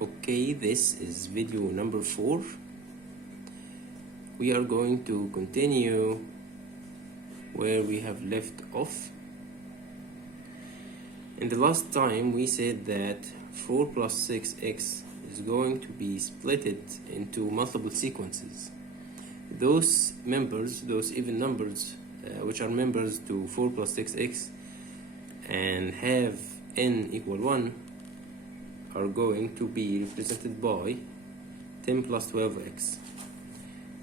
Okay, this is video number 4. We are going to continue where we have left off. In the last time we said that 4 plus 6x is going to be splitted into multiple sequences. Those even numbers which are members to 4 plus 6x and have n equal 1 are going to be represented by 10 plus 12x,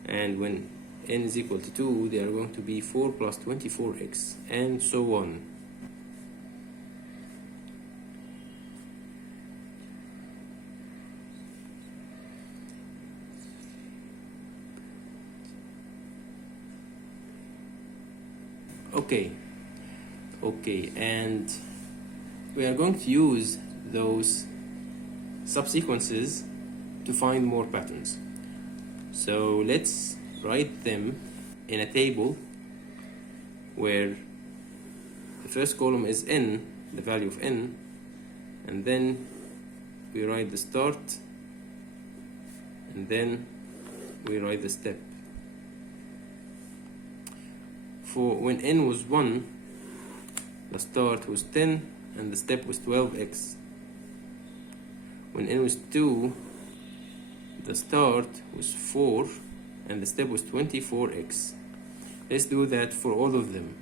and when n is equal to 2 they are going to be 4 plus 24x, and so on. Okay, and we are going to use those subsequences to find more patterns. So let's write them in a table where the first column is n, the value of n, and then we write the start, and then we write the step. For when n was 1, the start was 10 and the step was 12x. When n was 2, the start was 4 and the step was 24x. Let's do that for all of them.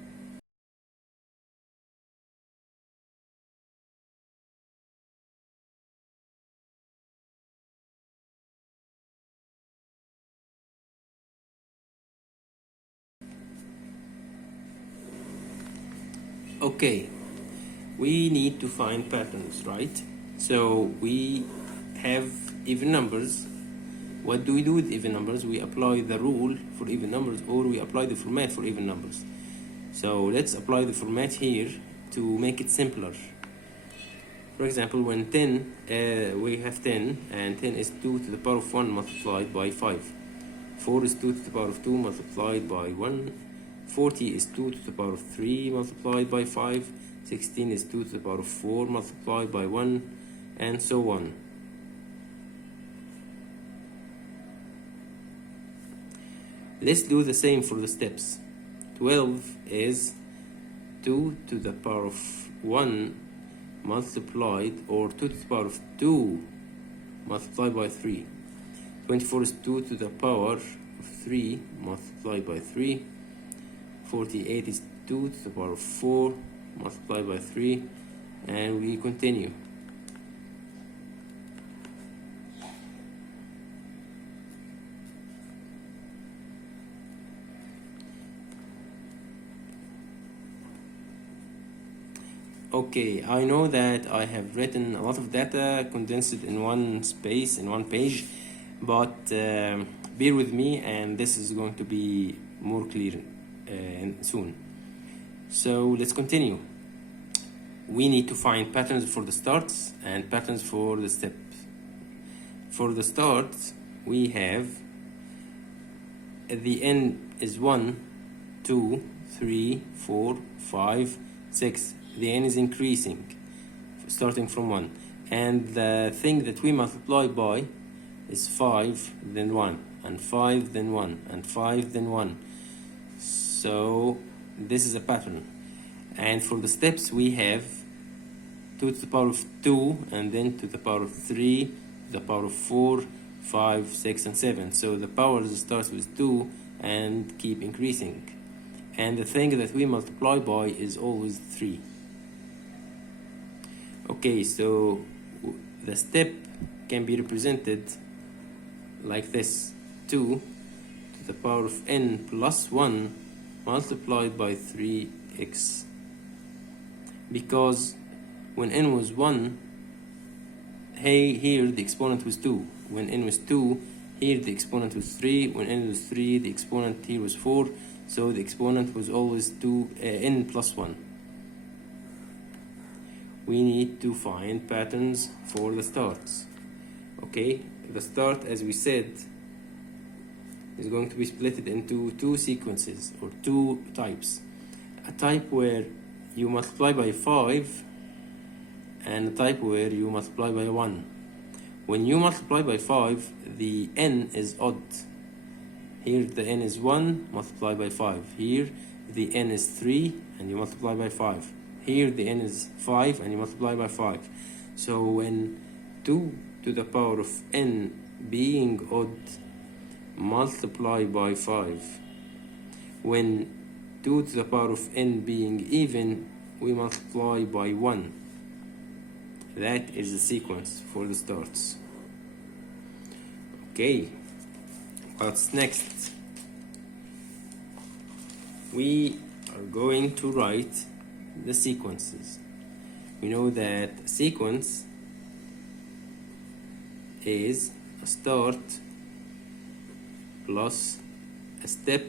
Okay, we need to find patterns, right? So we have even numbers. What do we do with even numbers? We apply the rule for even numbers, or we apply the format for even numbers. So let's apply the format here to make it simpler. For example, when 10, we have 10, and 10 is 2 to the power of 1 multiplied by 5. 4 is 2 to the power of 2 multiplied by 1. 40 is 2 to the power of 3 multiplied by 5. 16 is 2 to the power of 4 multiplied by 1, and so on. Let's do the same for the steps. 12 is 2 to the power of 1 multiplied, or 2 to the power of 2 multiplied by 3. 24 is 2 to the power of 3 multiplied by 3. 48 is 2 to the power of 4 multiplied by 3, and we continue. Okay, I know that I have written a lot of data condensed in one space, in one page, but bear with me, and this is going to be more clear soon. So let's continue. We need to find patterns for the starts and patterns for the steps. For the starts, we have at the end is 1, 2, 3, 4, 5, 6. The n is increasing, starting from 1. And the thing that we multiply by is 5, then 1, and 5, then 1, and 5, then 1. So this is a pattern. And for the steps, we have 2 to the power of 2, and then to the power of 3, to the power of 4, 5, 6, and 7. So the powers starts with 2 and keep increasing. And the thing that we multiply by is always 3. Okay, so the step can be represented like this: 2 to the power of n plus 1 multiplied by 3x. Because when n was 1, here the exponent was 2. When n was 2, here the exponent was 3. When n was 3, the exponent here was 4. So the exponent was always 2, n plus 1. We need to find patterns for the starts. Okay, the start, as we said, is going to be split into 2 sequences, or 2 types. A type where you multiply by 5, and a type where you multiply by 1. When you multiply by 5, the n is odd. Here the n is 1, multiply by 5. Here the n is 3, and you multiply by 5. Here the n is 5, and you multiply by 5. So when 2 to the power of n being odd, multiply by 5. When 2 to the power of n being even, we multiply by 1. That is the sequence for the starts. Okay, what's next? We are going to write the sequences. We know that a sequence is a start plus a step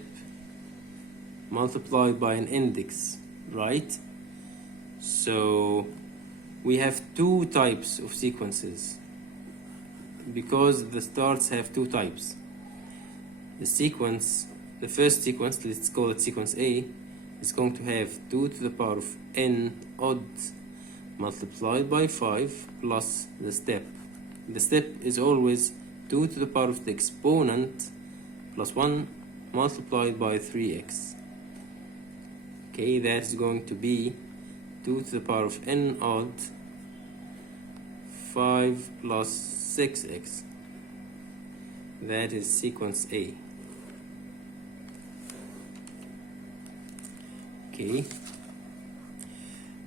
multiplied by an index, right? So we have two types of sequences because the starts have two types. The first sequence, let's call it sequence A, is going to have 2 to the power of n odd multiplied by 5 plus the step. The step is always 2 to the power of the exponent plus 1 multiplied by 3x. Okay, that's going to be 2 to the power of n odd 5 plus 6x. That is sequence A. Okay,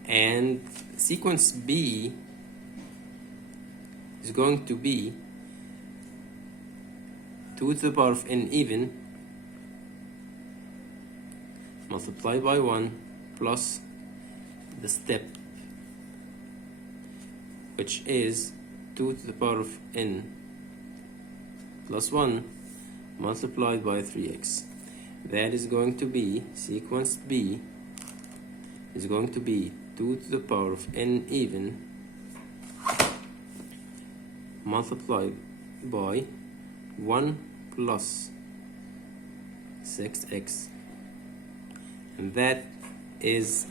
and sequence B is going to be 2 to the power of n even multiplied by 1 plus the step, which is 2 to the power of n plus 1 multiplied by 3x. That is going to be, sequence B is going to be 2 to the power of n even multiplied by 1 plus 6x. And that is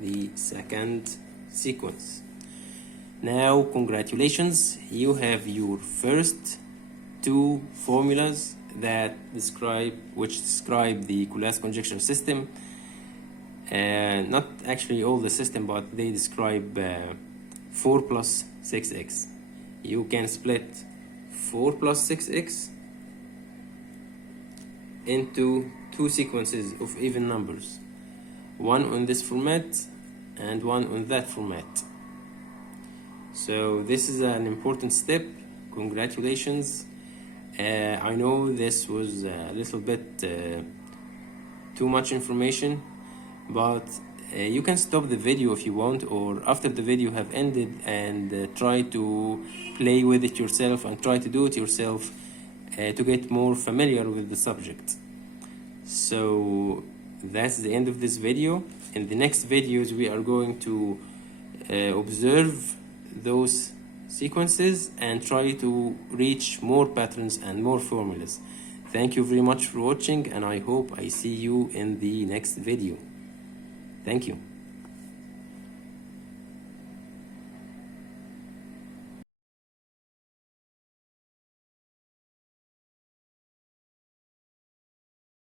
the second sequence. Now, congratulations, you have your first two formulas which describe the Collatz conjecture system. Not actually all the system, but they describe 4 plus 6x. You can split 4 plus 6x into two sequences of even numbers, one on this format and one on that format. So this is an important step. Congratulations. I know this was a little bit too much information, but you can stop the video if you want, or after the video have ended, and try to play with it yourself and try to do it yourself to get more familiar with the subject. So that's the end of this video. In the next videos we are going to observe those sequences and try to reach more patterns and more formulas. Thank you very much for watching, and I hope I see you in the next video. Thank you.